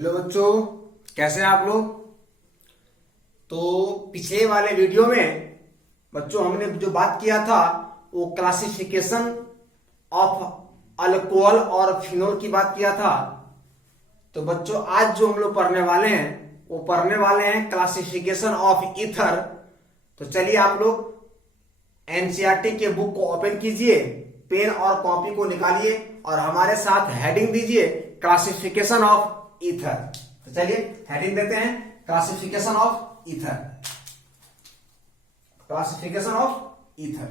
Hello बच्चों, कैसे हैं आप लोग। तो पिछले वाले वीडियो में बच्चों हमने जो बात किया था वो क्लासिफिकेशन ऑफ अल्कोहल और फिनोल की बात किया था। तो बच्चों आज जो हम लोग पढ़ने वाले हैं वो पढ़ने वाले हैं क्लासिफिकेशन ऑफ ईथर। तो चलिए आप लोग एनसीईआरटी के बुक को ओपन कीजिए, पेन और कॉपी को निकालिए और हमारे साथ हेडिंग दीजिए क्लासिफिकेशन ऑफ ईथर। तो चलिए हेडिंग देते हैं classification of ether. Classification of ether.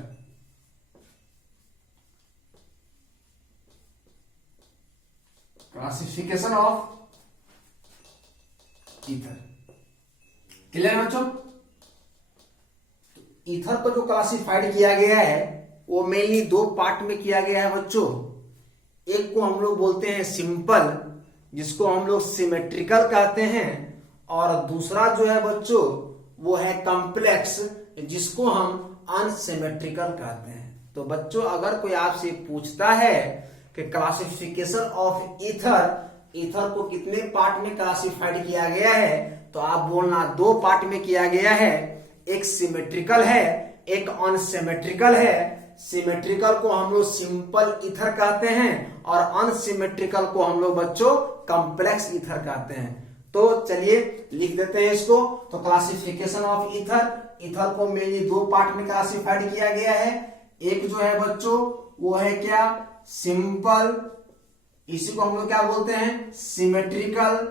Classification of ether. Clear है बच्चों। ईथर को जो क्लासिफाइड किया गया है वो मेनली दो पार्ट में किया गया है बच्चों। एक को हम लोग बोलते हैं सिंपल, जिसको हम लोग सिमेट्रिकल कहते हैं, और दूसरा जो है बच्चों वो है कॉम्प्लेक्स, जिसको हम अनसिमेट्रिकल कहते हैं। तो बच्चों अगर कोई आपसे पूछता है कि क्लासिफिकेशन ऑफ ईथर को कितने पार्ट में क्लासिफाइड किया गया है, तो आप बोलना दो पार्ट में किया गया है, एक सिमेट्रिकल है एक अनसिमेट्रिकल है। सिमेट्रिकल को हम लोग सिंपल ईथर कहते हैं और अनसिमेट्रिकल को हम लोग बच्चों कॉम्प्लेक्स ईथर कहते हैं। तो चलिए लिख देते हैं इसको। तो क्लासिफिकेशन ऑफ ईथर को मेनली दो पार्ट में क्लासिफाइड किया गया है। एक जो है बच्चों वो है क्या, सिंपल, इसी को हम लोग क्या बोलते हैं, सिमेट्रिकल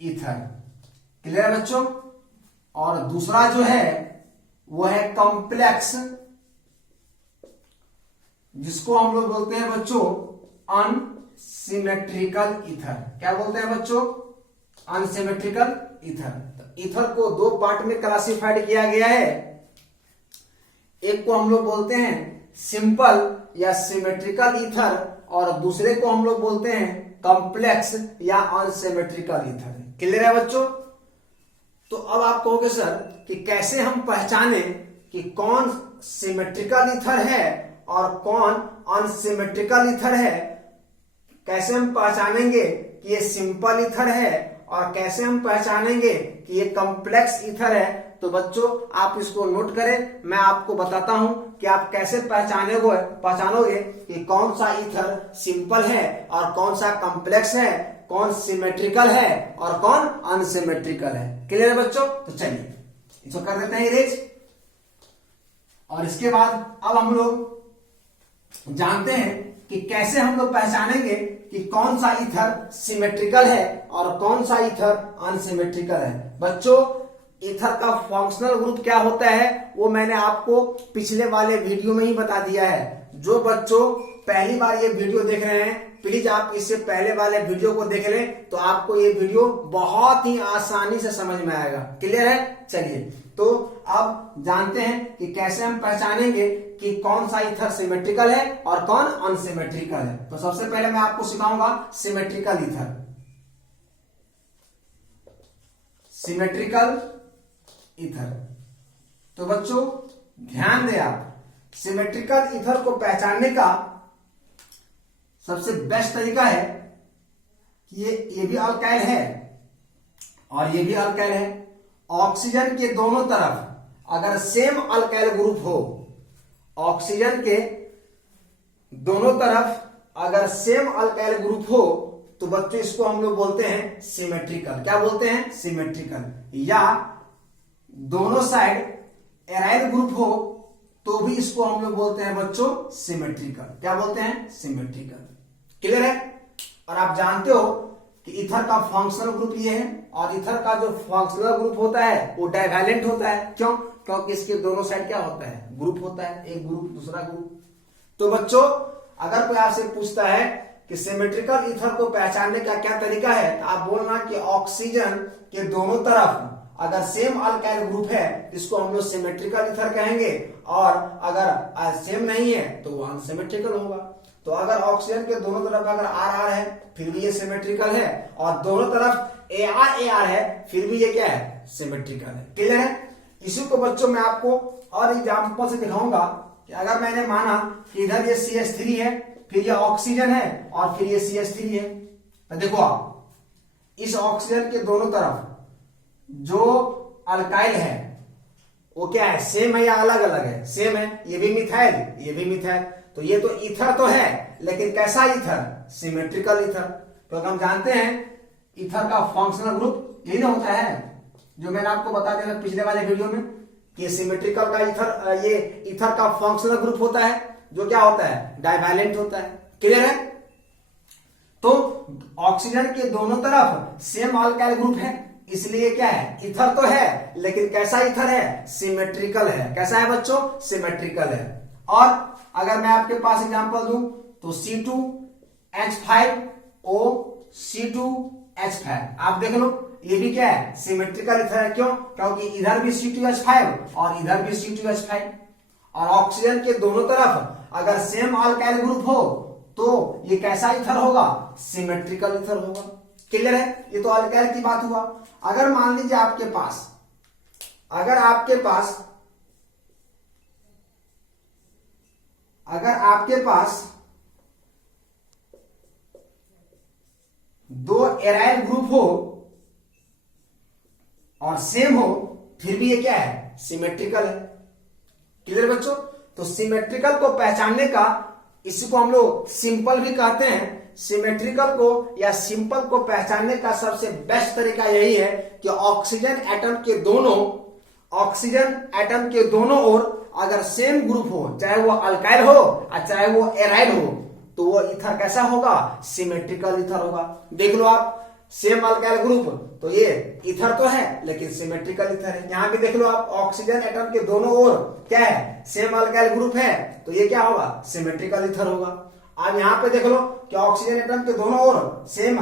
ईथर। क्लियर है बच्चों। और दूसरा जो है वो है कॉम्प्लेक्स, जिसको हम लोग बोलते हैं बच्चों अनसिमेट्रिकल ईथर। क्या बोलते हैं बच्चों, अनसिमेट्रिकल ईथर। तो ईथर को दो पार्ट में क्लासिफाइड किया गया है। एक को हम लोग बोलते हैं सिंपल या सिमेट्रिकल ईथर और दूसरे को हम लोग बोलते हैं कॉम्प्लेक्स या अनसिमेट्रिकल ईथर। क्लियर है बच्चों। तो अब आप कहोगे सर कि कैसे हम पहचाने कि कौन सिमेट्रिकल ईथर है और कौन अनसिमेट्रिकल ईथर है। कैसे हम पहचानेंगे कि ये सिंपल ईथर है और कैसे हम पहचानेंगे कि ये कॉम्प्लेक्स ईथर है। तो बच्चों आप इसको नोट करें, मैं आपको बताता हूं कि आप कैसे पहचानोगे कि कौन सा ईथर सिंपल है और कौन सा कॉम्प्लेक्स है, कौन सिमेट्रिकल है और कौन अनसिमेट्रिकल है। क्लियर है बच्चों। तो चलिए इसको कर देते हैं इरेज। और इसके बाद अब हम लोग जानते हैं कि कैसे हम लोग पहचानेंगे कि कौन सा ईथर सिमेट्रिकल है और कौन सा ईथर अनसिमेट्रिकल है। बच्चों ईथर का फंक्शनल ग्रुप क्या होता है वो मैंने आपको पिछले वाले वीडियो में ही बता दिया है। जो बच्चों पहली बार ये वीडियो देख रहे हैं प्लीज आप इससे पहले वाले वीडियो को देख लें, तो आपको ये वीडियो बहुत ही आसानी से समझ में आएगा। क्लियर है। चलिए तो अब जानते हैं कि कैसे हम पहचानेंगे कि कौन सा ईथर सिमेट्रिकल है और कौन अनसिमेट्रिकल है। तो सबसे पहले मैं आपको सिखाऊंगा सिमेट्रिकल ईथर। Symmetrical ether. तो बच्चों ध्यान दें आप, सिमेट्रिकल ईथर को पहचानने का सबसे बेस्ट तरीका है कि ये भी अल्काइल है और ये भी अल्काइल है। ऑक्सीजन के दोनों तरफ अगर सेम अल्काइल ग्रुप हो, ऑक्सीजन के दोनों तरफ अगर सेम अल्काइल ग्रुप हो तो बच्चों इसको हम लोग बोलते हैं सिमेट्रिकल। क्या बोलते हैं, सिमेट्रिकल। या दोनों साइड एराइल ग्रुप हो तो भी इसको हम लोग बोलते हैं बच्चों सिमेट्रिकल। क्या बोलते हैं, सिमेट्रिकल। क्लियर है। और आप जानते हो कि ईथर का फंक्शनल ग्रुप ये है और ईथर का जो फंक्शनल ग्रुप होता है वो डाइवैलेंट होता है। क्यों, क्योंकि इसके दोनों साइड क्या होता है, ग्रुप होता है, एक ग्रुप दूसरा ग्रुप। तो बच्चों अगर कोई आपसे पूछता है कि सिमेट्रिकल ईथर को पहचानने का क्या तरीका है, तो आप बोलना कि ऑक्सीजन के दोनों तरफ अगर सेम अल्काइल ग्रुप है इसको हम लोग सिमेट्रिकल ईथर कहेंगे, और अगर सेम नहीं है तो वो अनसिमेट्रिकल होगा। तो अगर ऑक्सीजन के दोनों तरफ अगर आर है फिर भी ये सिमेट्रिकल है, और दोनों तरफ AR है फिर भी ये क्या है, सिमेट्रिकल है। क्लियर है। इसी को बच्चों मैं आपको और एग्जांपल से दिखाऊंगा कि अगर मैंने माना कि इधर ये CH3 है फिर ये ऑक्सीजन है और फिर ये CH3 है। तो देखो आप इस ऑक्सीजन के दोनों तरफ जो अल्काइल है वो क्या है, सेम है या अलग अलग है? सेम है। ये भी मिथाइल, ये भी मिथाइल। तो ये तो ईथर तो है, लेकिन कैसा ईथर? Symmetrical ether. तो हम जानते हैं ईथर का फंक्शनल ग्रुप यही ना होता है जो मैंने आपको बता दिया था पिछले वाले वीडियो में कि सिमेट्रिकल का ईथर, ये ईथर का फंक्शनल ग्रुप होता है जो क्या होता है? डाइवैलेंट होता है। क्लियर है? तो ऑक्सीजन के दोनों तरफ सेम अल्काइल ग्रुप है, इसलिए क्या है? ईथर तो है, लेकिन कैसा ईथर है? सिमेट्रिकल है। कैसा है बच्चों? सिमेट्रिकल है। और अगर मैं आपके पास एग्जांपल दूं तो C2H5O C2H5, आप देख लो ये भी क्या है? सिमेट्रिकल ईथर है। क्यों? क्योंकि इधर भी C2H5 और इधर भी C2H5। और ऑक्सीजन के दोनों तरफ अगर सेम अल्काइल ग्रुप हो तो ये कैसा ईथर होगा? सिमेट्रिकल ईथर होगा। क्लियर है? ये तो अल्काइल की बात हुआ। अगर मान लीजिए आपके पास दो एराइल ग्रुप हो और सेम हो, फिर भी ये क्या है? सिमेट्रिकल है। क्लियर बच्चों? तो सिमेट्रिकल को पहचानने का, इसको हम लोग सिंपल भी कहते हैं, सिमेट्रिकल को या सिंपल को पहचानने का सबसे बेस्ट तरीका यही है कि ऑक्सीजन एटम के दोनों ओर अगर सेम ग्रुप हो, चाहे वो अल्काइल हो और चाहे वो एराइल हो, तो वो ईथर कैसा होगा? सिमेट्रिकल ईथर होगा। देख लो आप, सेम अल्काइल ग्रुप, तो ये ईथर तो है लेकिन सिमेट्रिकल ईथर है। यहां भी देख लो आप, ऑक्सीजन एटम के दोनों ओर क्या है? सेम अल्काइल ग्रुप है, तो ये क्या होगा? सिमेट्रिकल ईथर होगा। अब यहां पे देख लो कि ऑक्सीजन एटम के दोनों ओर सेम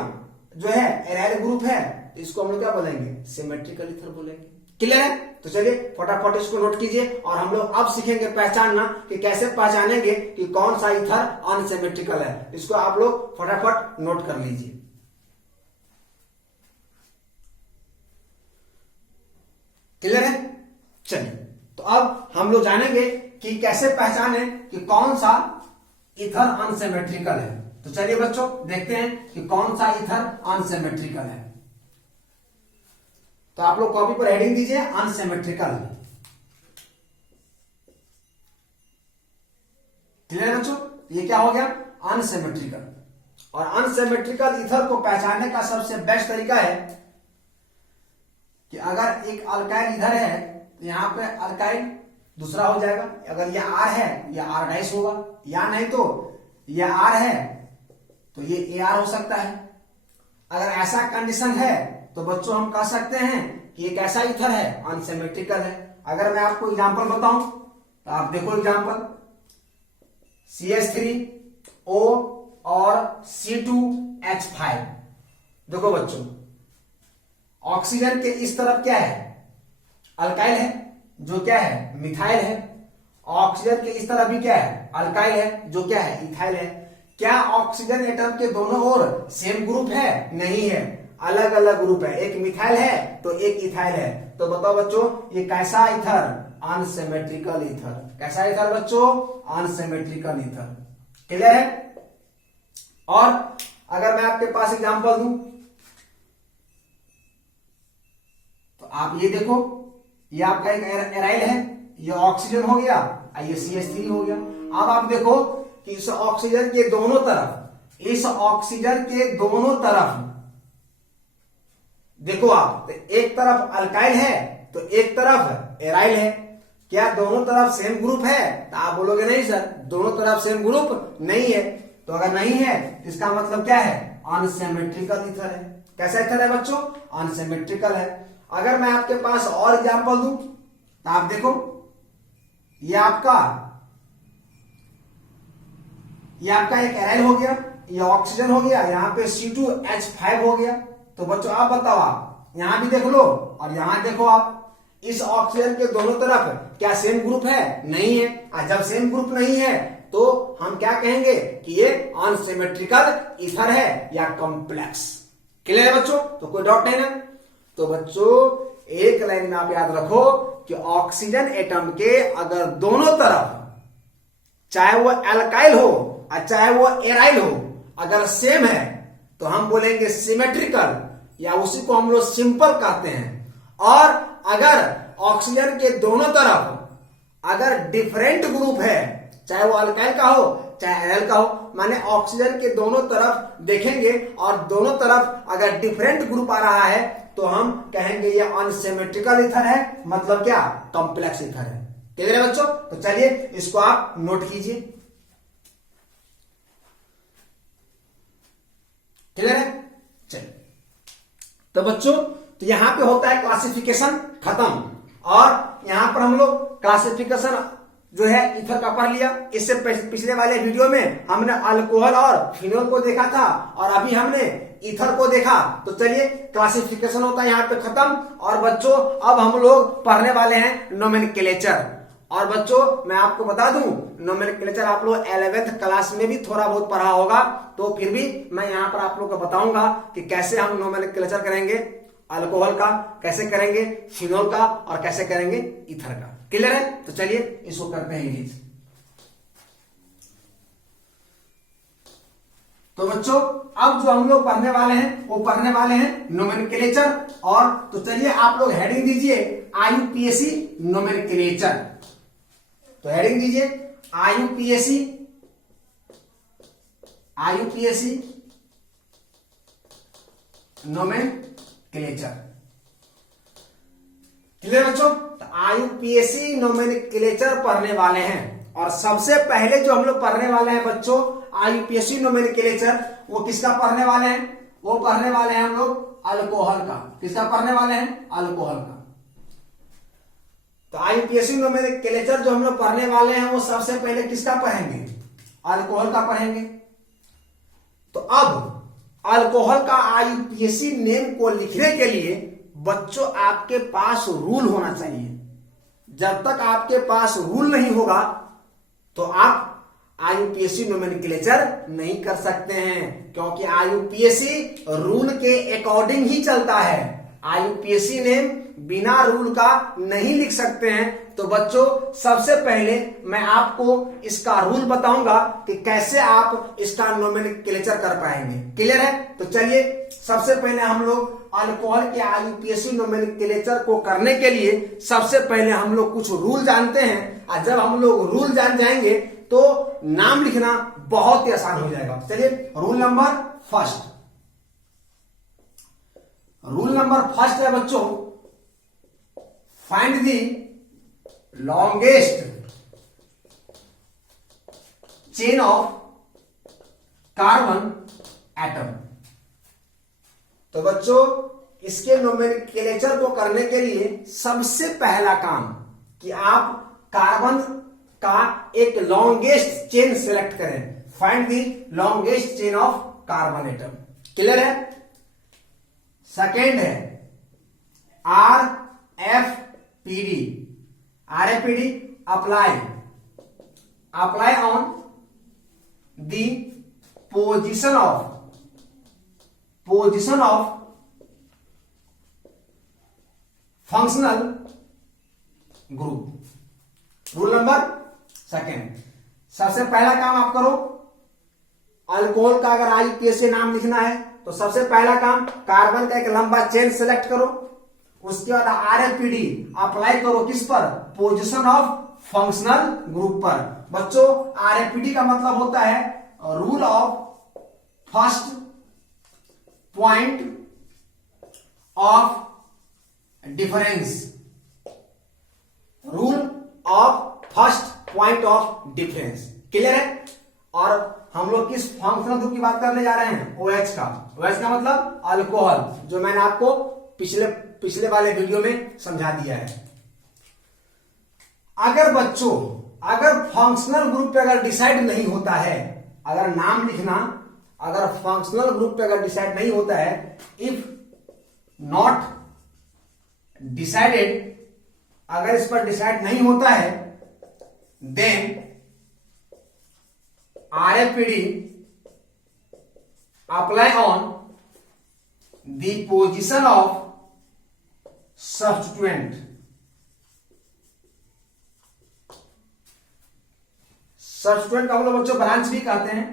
जो है एराइल ग्रुप है, तो इसको हम लोग क्या बोलेंगे? सिमेट्रिकल ईथर बोलेंगे। क्लियर है? तो चलिए फटाफट इसको नोट कीजिए और हम लोग अब सीखेंगे पहचानना कि कैसे पहचानेंगे कि कौन सा ईथर अनसिमेट्रिकल है। इसको आप लोग फटाफट नोट कर लीजिए। क्लियर है? चलिए, तो अब हम लोग जानेंगे कि कैसे पहचाने कि कौन सा ईथर अनसिमेट्रिकल है। तो चलिए बच्चों देखते हैं कि कौन सा ईथर अनसिमेट्रिकल है। तो आप लोग कॉपी पर हेडिंग दीजिए अनसिमेट्रिकल। क्लियर बच्चों? ये क्या हो गया? अनसिमेट्रिकल। और अनसिमेट्रिकल ईथर को पहचानने का सबसे बेस्ट तरीका है कि अगर एक अल्काइल इधर है तो यहां पे अल्काइल दूसरा हो जाएगा। अगर यह R है यह R डाइस होगा, या नहीं तो यह R है तो ये AR हो सकता है। अगर ऐसा कंडीशन है तो बच्चों हम कह सकते हैं कि ये कैसा ईथर है? अनसिमेट्रिकल है। अगर मैं आपको एग्जांपल बताऊं तो आप देखो एग्जांपल, CH3O और C2H5। देखो बच्चों, ऑक्सीजन के इस तरफ क्या है? अल्काइल है जो क्या है? मिथाइल है। ऑक्सीजन के इस तरफ भी क्या है? अल्काइल है जो क्या है? इथाइल है। क्या ऑक्सीजन एटम के दोनों ओर सेम ग्रुप है? नहीं है, अलग अलग ग्रुप है। एक मिथाइल है तो एक इथाइल है। तो बताओ बच्चों ये कैसा ईथर? Unsymmetrical ether. कैसा ईथर बच्चों? Unsymmetrical ether. क्लियर है? और अगर मैं आपके पास एग्जांपल दूं तो आप ये देखो, ये आपका एक एराइल है, ये ऑक्सीजन हो गया और ये CH3 हो गया। अब आप देखो कि इस ऑक्सीजन के दोनों तरफ देखो आप, तो एक तरफ अल्काइल है तो एक तरफ एराइल है। क्या दोनों तरफ सेम ग्रुप है? तो आप बोलोगे नहीं सर, दोनों तरफ सेम ग्रुप नहीं है। तो अगर नहीं है तो इसका मतलब क्या है? अनसिमेट्रिकल ईथर है। कैसा ईथर है बच्चों? अनसिमेट्रिकल है। अगर मैं आपके पास और एग्जांपल दूं तो आप देखो, ये आपका एक एराइल हो गया, ये ऑक्सीजन हो गया, यहां पे C2H5 हो गया। तो बच्चों आप बताओ, आप यहां भी देख लो और यहां देखो आप, इस ऑक्सीजन के दोनों तरफ क्या सेम ग्रुप है? नहीं है। और जब सेम ग्रुप नहीं है तो हम क्या कहेंगे कि ये अनसिमेट्रिकल ईथर है या कॉम्प्लेक्स। क्लियर है बच्चों? तो कोई डाउट नहीं ना? तो बच्चों एक लाइन में आप याद रखो कि ऑक्सीजन एटम के अगर दोनों तरफ चाहे वो अल्काइल हो और चाहे वो एराइल हो, अगर सेम है तो हम बोलेंगे सिमेट्रिकल, या उसी को हम लोग सिंपल कहते हैं। और अगर ऑक्सीजन के दोनों तरफ अगर डिफरेंट ग्रुप है, चाहे वो अल्काइल का हो चाहे एराइल का हो, माने ऑक्सीजन के दोनों तरफ देखेंगे और दोनों तरफ अगर डिफरेंट ग्रुप आ रहा है तो हम कहेंगे ये अनसिमेट्रिकल ईथर है, मतलब क्या, कॉम्प्लेक्स ईथर है। क्लियर है बच्चों? तो चलिए इसको आप नोट कीजिए। क्लियर है? चलिए, तो बच्चों तो यहां पे होता है क्लासिफिकेशन खत्म, और यहां पर हम लोग क्लासिफिकेशन जो है ईथर का पढ़ लिया। इससे पिछले वाले वीडियो में हमने अल्कोहल और फिनोल को देखा था, और अभी हमने ईथर को देखा। तो चलिए क्लासिफिकेशन होता है यहाँ पे खत्म, और बच्चों अब हम लोग पढ़ने वाले हैं नोमेनक्लेचर। और बच्चों मैं आपको बता दूं, नोमेनक्लेचर आप लोग 11th क्लास में भी थोड़ा बहुत पढ़ा होगा, तो फिर भी मैं यहाँ पर आप लोग को बताऊंगा कि कैसे हम नोमेनक्लेचर करेंगे, अल्कोहल का कैसे करेंगे, फिनोल का, और कैसे करेंगे ईथर का। क्लियर है? तो चलिए इसको करते हैं यूज। तो बच्चों अब जो हम लोग पढ़ने वाले हैं वो पढ़ने वाले हैं नोमेनक्लेचर। और तो चलिए आप लोग हेडिंग दीजिए आईयूपीएसी नोमेनक्लेचर। तो हेडिंग दीजिए आईयूपीएसी नोमेनक्लेचर। क्लियर बच्चों? तो आईयूपीएसी नोमेनक्लेचर पढ़ने वाले हैं, और सबसे पहले जो हम लोग पढ़ने वाले हैं बच्चों आईयूपीएसी नोमेनक्लेचर, वो किसका पढ़ने वाले हैं? वो पढ़ने वाले हैं हम लोग अल्कोहल का। किसका पढ़ने वाले हैं? अल्कोहल का। तो आईयूपीएसी नोमेनक्लेचर जो हम लोग पढ़ने वाले हैं वो सबसे पहले किसका पढ़ेंगे? अल्कोहल का पढ़ेंगे। तो अब अल्कोहल का आईयूपीएसी नेम को लिखने के लिए बच्चों आपके पास रूल होना चाहिए। जब तक आपके पास रूल नहीं होगा तो आप आईयूपीएसी नोमेनक्लेचर नहीं कर सकते हैं, क्योंकि आईयूपीएसी रूल के अकॉर्डिंग ही चलता है। आईयूपीएसी नेम बिना रूल का नहीं लिख सकते हैं। तो बच्चों सबसे पहले मैं आपको इसका रूल बताऊंगा कि कैसे आप इसका नोमेनक्लेचर कर पाएंगे। क्लियर है? तो चलिए सबसे पहले हम लोग अल्कोहल के आईयूपीएसी नोमेनक्लेचर को करने के लिए सबसे पहले हम लोग कुछ रूल जानते हैं, और जब हम लोग रूल जान जाएंगे तो नाम लिखना बहुत ही आसान हो जाएगा। चलिए रूल नंबर फर्स्ट है बच्चों, find the longest chain of carbon atom. तो बच्चों इसके नोमेनक्लेचर को करने के लिए सबसे पहला काम कि आप कार्बन का एक लॉन्गेस्ट चेन सेलेक्ट करें। Find the longest chain of carbon atom. Clear है? सेकेंड है RFPD apply on the position of functional group। Rule number second, सबसे पहला काम आप करो, अल्कोहल का अगर आईयूपीएसी नाम लिखना है तो सबसे पहला काम कार्बन का एक लंबा चेन सेलेक्ट करो। उसके बाद RFPD अप्लाई करो किस पर? पोजीशन ऑफ फंक्शनल ग्रुप पर। बच्चों RFPD का मतलब होता है rule of first point of difference. Rule of first point of difference. Clear है? और हम लोग किस फंक्शनल ग्रुप की बात करने जा रहे हैं? OH का। OH का मतलब अल्कोहल, जो मैंने आपको पिछले वाले वीडियो में समझा दिया है। अगर बच्चों अगर फंक्शनल ग्रुप पे अगर डिसाइड नहीं होता है, अगर नाम लिखना अगर फंक्शनल ग्रुप पे अगर डिसाइड नहीं होता है, इफ नॉट डिसाइडेड, अगर इस पर डिसाइड नहीं होता है, then RFPD apply on the position of substituent substituent को हम लोग बच्चों ब्रांच भी कहते हैं,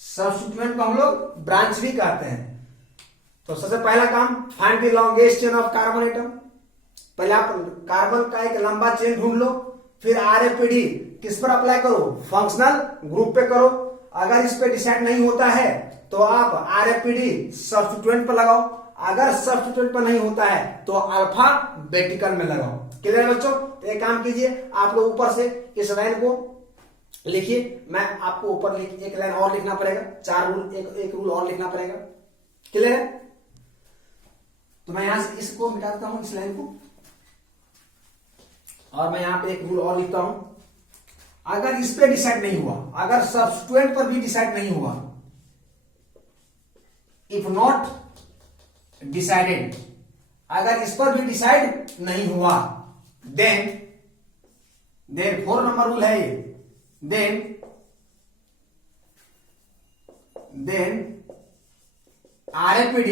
सब्स्टिट्यूएंट को हम लोग ब्रांच भी कहते हैं। तो सबसे पहला काम, find the longest chain of carbon atom. पहले आप कार्बन का एक लंबा चेन ढूंढ लो, फिर आरएपीडी किस पर अप्लाई करो, फंक्शनल ग्रुप पे करो। अगर इस पे डिसाइड नहीं होता है तो आप आरएपीडी सब्स्टिट्यूएंट पर लगाओ, अगर सब्स्टिट्यूएंट पर नहीं होता है तो अल्फा बेटिकल में लगाओ। क्लियर है बच्चों? तो एक काम कीजिए, आप लोग ऊपर से इस लाइन को लिखिए, मैं आपको ऊपर एक लाइन और लिखना पड़ेगा, 4 रूल, एक रूल और लिखना पड़ेगा। क्लियर है? तो मैं यहां से इसको मिटाता हूं, इस लाइन को, और मैं यहां पे एक रूल और लिखता हूं। अगर इस पे डिसाइड नहीं हुआ, अगर सब्स्टिट्यूएंट पर भी डिसाइड नहीं हुआ, इफ नॉट डिसाइडेड, अगर इस पर भी डिसाइड नहीं हुआ, देन 4 नंबर रूल है ये, then RAPD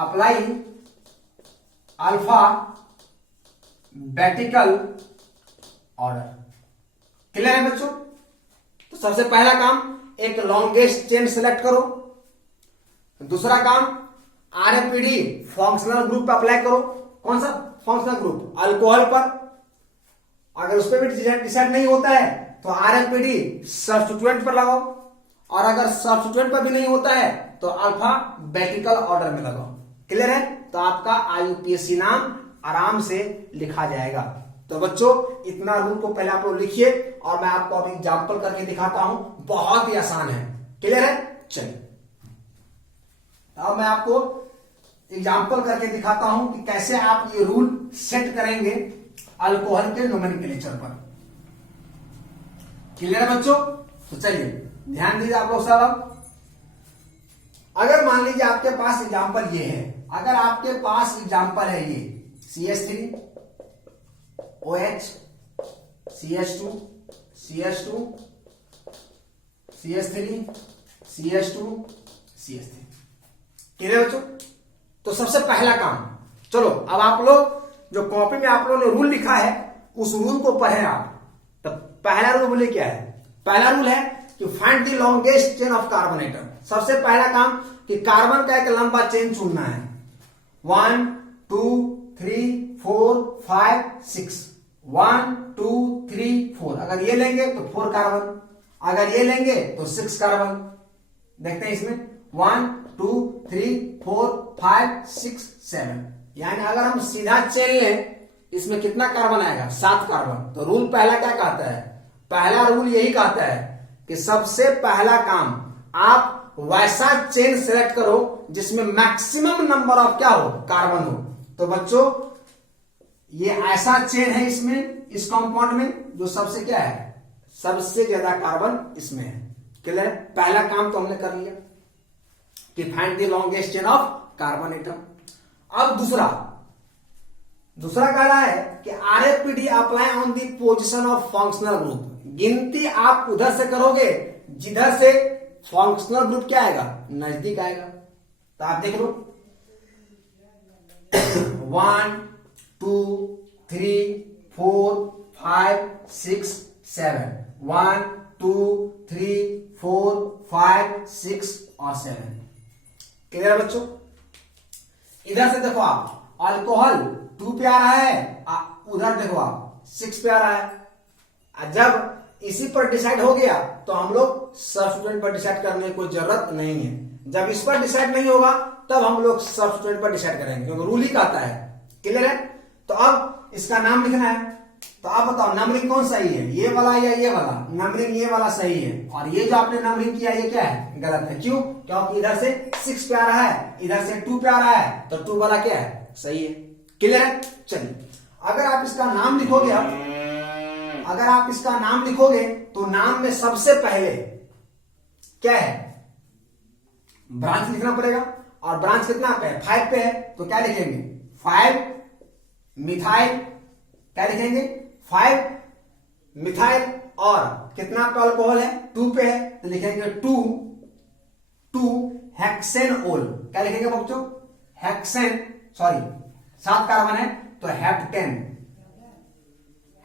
applying alpha बेटिकल order. Clear है बच्चों? तो सबसे पहला काम, एक लॉन्गेस्ट चेन सेलेक्ट करो। दूसरा काम, आरएपीडी फंक्शनल ग्रुप पे अप्लाई करो। कौन सा फंक्शनल ग्रुप? अल्कोहल पर। अगर उस पर भी डिसाइड नहीं होता है तो आरएपीडी सब्स्टिट्यूएंट पर लगाओ, और अगर सब्स्टिट्यूएंट पर भी नहीं होता है तो अल्फा बेटिकल ऑर्डर में लगाओ। क्लियर है? तो आपका आईयूपीएससी नाम आराम से लिखा जाएगा। तो बच्चों इतना रूल को पहले आप लोग लिखिए, और मैं आपको अभी एग्जाम्पल करके दिखाता हूं, बहुत ही आसान है। क्लियर है? चलिए अब मैं आपको एग्जाम्पल करके दिखाता हूं कि कैसे आप ये रूल सेट करेंगे अल्कोहल के नोमेनक्लेचर पर। क्लियर है बच्चों? तो चलिए ध्यान दीजिए आप लोग सब। अगर मान लीजिए आपके पास एग्जाम्पल ये है, अगर आपके पास एग्जाम्पल है ये CH3 OH CH2 CH2 CH3 CH2 CH3। Clear है बच्चों? तो सबसे पहला काम, चलो अब आप लोग जो कॉपी में आप लोगों ने रूल लिखा है उस रूल को पढ़े आप। तो पहला रूल बोले क्या है? पहला रूल है कि find the longest chain of carbon atom. सबसे पहला काम कि कार्बन का एक लंबा चेन चुनना है। 1 2 3 4 5 6, 1 2 3 4। अगर ये लेंगे तो 4 कार्बन, अगर ये लेंगे तो 6 कार्बन। देखते हैं इसमें 1 2 3 4 5 6 7, यानी अगर हम सीधा चेन लें इसमें कितना कार्बन आएगा? 7 कार्बन। तो रूल पहला क्या कहता है? पहला रूल यही कहता है कि सबसे पहला काम आप वैसा चेन सेलेक्ट करो जिसमें मैक्सिमम नंबर ऑफ क्या हो? कार्बन हो। तो बच्चों ये ऐसा चेन है इसमें, इस कंपाउंड में जो सबसे क्या है? सबसे ज्यादा कार्बन इसमें है। क्लियर? पहला काम तो हमने कर लिया कि find the longest chain of carbon atom. अब दूसरा कह रहा है कि RAPD apply on the position of functional group. गिनती आप उधर से करोगे जिधर से फंक्शनल ग्रुप क्या आएगा? नजदीक आएगा। तो आप देख लो 1 2 3 4 5 6 7, 1 2 3 4 5 6 और 7। क्लियर है बच्चों? इधर से देखो आप, अल्कोहल 2 पे आ रहा है, उधर देखो आप 6 पे आ रहा है। जब इसी पर डिसाइड हो गया तो हम लोग सब्स्टिट्यूएंट पर डिसाइड करने की कोई जरूरत नहीं है। जब इस पर डिसाइड नहीं होगा तब हम लोग सब्स्टिट्यूएंट पर डिसाइड करेंगे, क्योंकि रूल ही कहता है। क्लियर है? तो अब इसका नाम लिखना है। तो आप बताओ नंबरिंग कौन सही है, ये वाला या ये वाला? नंबरिंग ये वाला सही है, और ये जो आपने नंबरिंग किया ये क्या है? गलत है। क्यों? क्योंकि इधर से 6 पे आ रहा है, इधर से 2 पे आ रहा है, तो 2 वाला क्या है? सही है। क्लियर है? चलिए अगर आप इसका नाम लिखोगे, अगर आप इसका नाम लिखोगे तो नाम में सबसे पहले क्या है? ब्रांच लिखना पड़ेगा, और ब्रांच कितना पे है? 5 पे है। तो क्या लिखेंगे? 5 मिथाइल। क्या लिखेंगे? 5 मिथाइल। और कितना पे अल्कोहल है? 2 पे है, तो लिखेंगे 2 हेक्सेनोल। क्या लिखेंगे बच्चों? हेक्सेन, सॉरी 7 कार्बन है तो हेप्टेन।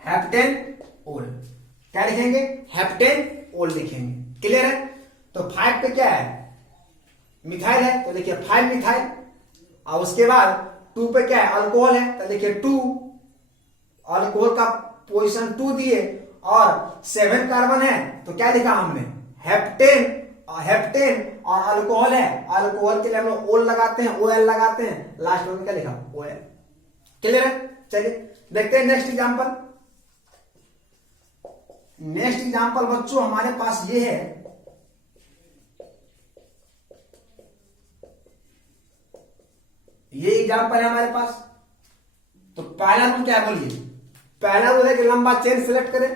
हेप्टेनोल। क्या लिखेंगे? हेप्टेनोल लिखेंगे। क्लियर है? तो 5 पे क्या है? मिथाइल है, तो लिखिए 5 मिथाइल। और उसके बाद 2 पे क्या है? अल्कोहल है, तो लिखिए 2। अल्कोहल का पोजीशन 2 दिए और 7 कार्बन है, तो क्या लिखा हमने? हेप्टेन। हेप्टेन और अल्कोहल है, अल्कोहल के लिए हम लोग ओल लगाते हैं, OL लगाते हैं, लास्ट में क्या लिखा? OL। क्लियर है? चलिए देखते हैं नेक्स्ट एग्जांपल। नेक्स्ट एग्जांपल बच्चों हमारे पास ये है, ये एग्जांपल है हमारे पास। तो पहला रूल क्या है बोलिए? पहला रूल है कि लंबा चेन सिलेक्ट करें।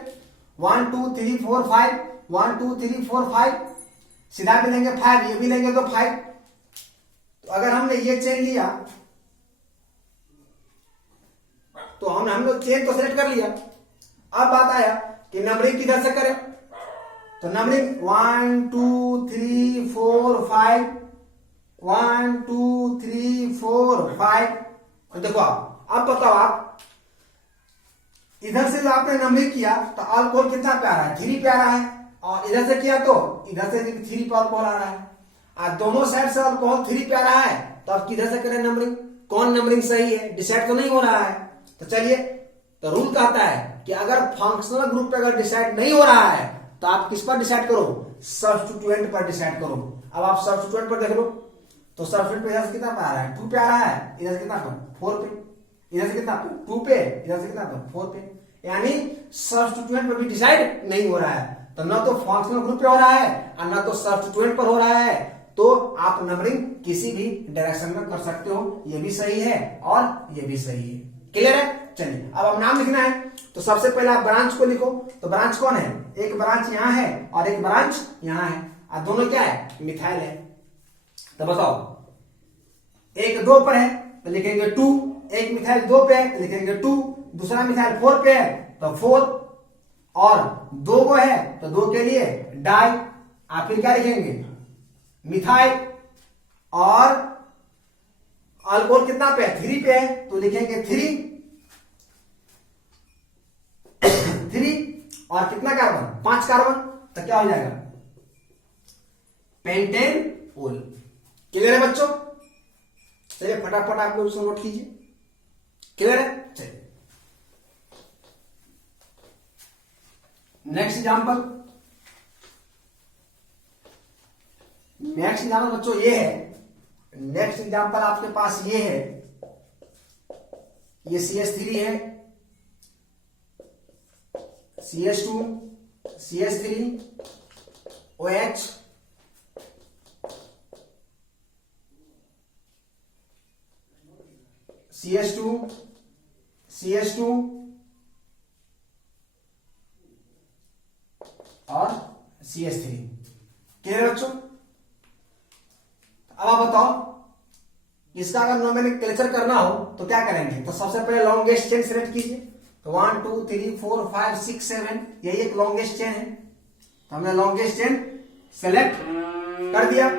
1 2 3 4 5, 1 2 3 4 5, सीधा भी लेंगे 5, ये भी लेंगे तो 5। तो अगर हमने ये चेन लिया तो हम लोग चेन तो सिलेक्ट कर लिया। अब बात आया कि नंबरिंग किधर से करें। तो नंबरिंग 1 2 3 4 5, 1 2 3 4 5। तो देखो अब बताओ आप इधर से जो आपने नंबरिंग किया तो अल्कोहल कितना पे आ रहा है? 3 पे आ रहा है। और इधर से किया तो इधर से 3 पे अल्कोहल आ रहा है। और दोनों साइड से अल्कोहल 3 पे आ रहा है, तो अब किधर से करें नंबरिंग? कौन नंबरिंग सही है? डिसाइड तो नहीं हो रहा है। तो चलिए, तो रूल कहता है कि अगर फंक्शनल ग्रुप पे अगर डिसाइड नहीं हो रहा है तो आप किस पर डिसाइड करो? सब्स्टिट्यूएंट पर डिसाइड करो। अब आप सब्स्टिट्यूएंट पर देख लो, तो सब्स्टिट्यूएंट पे इधर से कितना पे आ रहा है? 2 पे आ रहा है। इधर से कितना पे? 4 पे। इधर से कितना पे? 2 पे। इधर से कितना पे? 4 पे। यानी सब्स्टिट्यूएंट पर भी डिसाइड नहीं हो रहा है। तो न तो फंक्शनल ग्रुप पे हो रहा है और न तो सब्स्टिट्यूएंट पर हो रहा है। तो आप नंबरिंग किसी भी डायरेक्शन में कर सकते हो, ये भी सही है और ये भी सही है। क्लियर है? चलिए अब नाम लिखना है। तो सबसे पहले आप ब्रांच को लिखो। तो ब्रांच कौन है? एक ब्रांच यहां है और एक ब्रांच यहां है, और दोनों क्या है? मिथाइल है। तो बताओ, एक 2 पर है तो लिखेंगे 2, एक मिथाइल 2 पे है तो लिखेंगे 2, दूसरा मिथाइल 4 पे है तो 4, और 2 को है तो 2 के लिए डाई। आप फिर क्या लिखेंगे? मिथाइल। और अल्कोहल कितना पे है? 3 पे है तो लिखेंगे 3 और कितना कार्बन? 5 कार्बन। तो क्या हो जाएगा? पेंटेनोल। क्लियर है बच्चों? चलिए फटाफट आप लोग उसको नोट कीजिए। क्लियर है? चलिए नेक्स्ट एग्जांपल। नेक्स्ट एग्जांपल बच्चों ये है। नेक्स्ट एग्जांपल आपके पास ये है, ये CH3 है, CH2, CH3, OH, CH2, CH2 और CH3। क्लियर बच्चों? अब आप बताओ इसका अगर नोमेनक्लेचर करना हो तो क्या करेंगे? तो सबसे पहले लॉन्गेस्ट चेन सिलेक्ट कीजिए। तो 1 2 3 4 5 6 7, यही एक लॉन्गेस्ट चेन है। तो हमने लॉन्गेस्ट चेन सेलेक्ट कर दिया।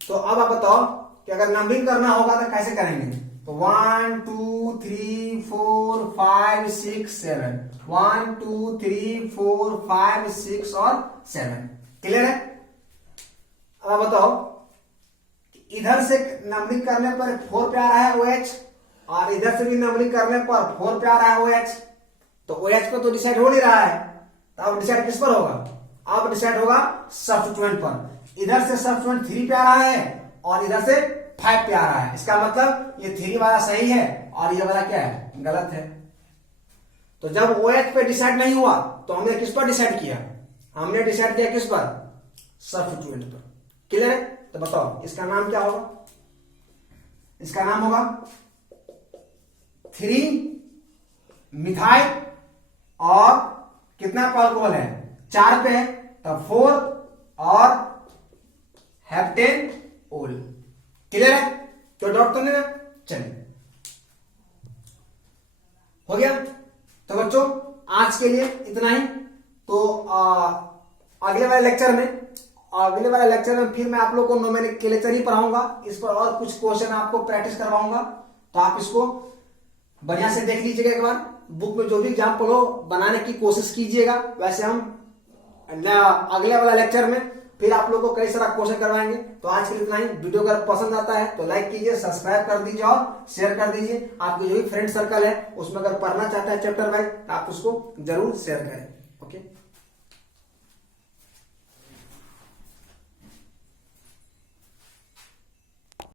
तो अब आप बताओ कि अगर नंबरिंग करना होगा तो कैसे करेंगे? तो 1 2 3 4 5 6 7, 1 2 3 4 5 6 और 7। क्लियर है? अब आप बताओ इधर से नंबरिंग करने पर 4 पे आ रहा है OH, और इधर से भी नंबरिंग करने पर 4 पे आ रहा है OH। तो OH पर तो डिसाइड हो नहीं रहा है, तो अब डिसाइड किस पर होगा? अब डिसाइड होगा सब्स्टिट्यूएंट पर। इधर से सब्स्टिट्यूएंट 3 पे आ रहा है और इधर से 5 पे आ रहा है। इसका मतलब ये 3 वाला सही है और ये वाला क्या है? गलत है। तो जब OH पे डिसाइड नहीं हुआ तो हमने किस पर डिसाइड किया? हमने डिसाइड किया किस पर? सब्स्टिट्यूएंट पर। क्लियर है? तो बताओ इसका नाम क्या होगा? इसका नाम होगा 3 मिथाइल और कितना पे अल्कोहल है? 4 पे है तो 4 और हेप्टेनोल। क्लियर है? तो डाउट तो नहीं ना? चलिए हो गया। तो बच्चों आज के लिए इतना ही। तो अगले वाले लेक्चर में फिर मैं आप लोगों को नोमेनक्लेचर ही पढ़ाऊंगा। इस पर और कुछ क्वेश्चन आपको प्रैक्टिस करवाऊंगा, तो आप इसको बढ़िया से देख लीजिएगा एक बार, बुक में जो भी एग्जाम्पल हो बनाने की कोशिश कीजिएगा। वैसे हम अगले वाला लेक्चर में फिर आप लोगों को कई सारा क्वेश्चन करवाएंगे। तो आज के लिए इतना ही। वीडियो अगर पसंद आता है तो लाइक कीजिए, सब्सक्राइब कर दीजिए और शेयर कर दीजिए। आपके जो भी फ्रेंड सर्कल है उसमें अगर पढ़ना चाहता है चैप्टर वाइज आप उसको जरूर शेयर करें। ओके।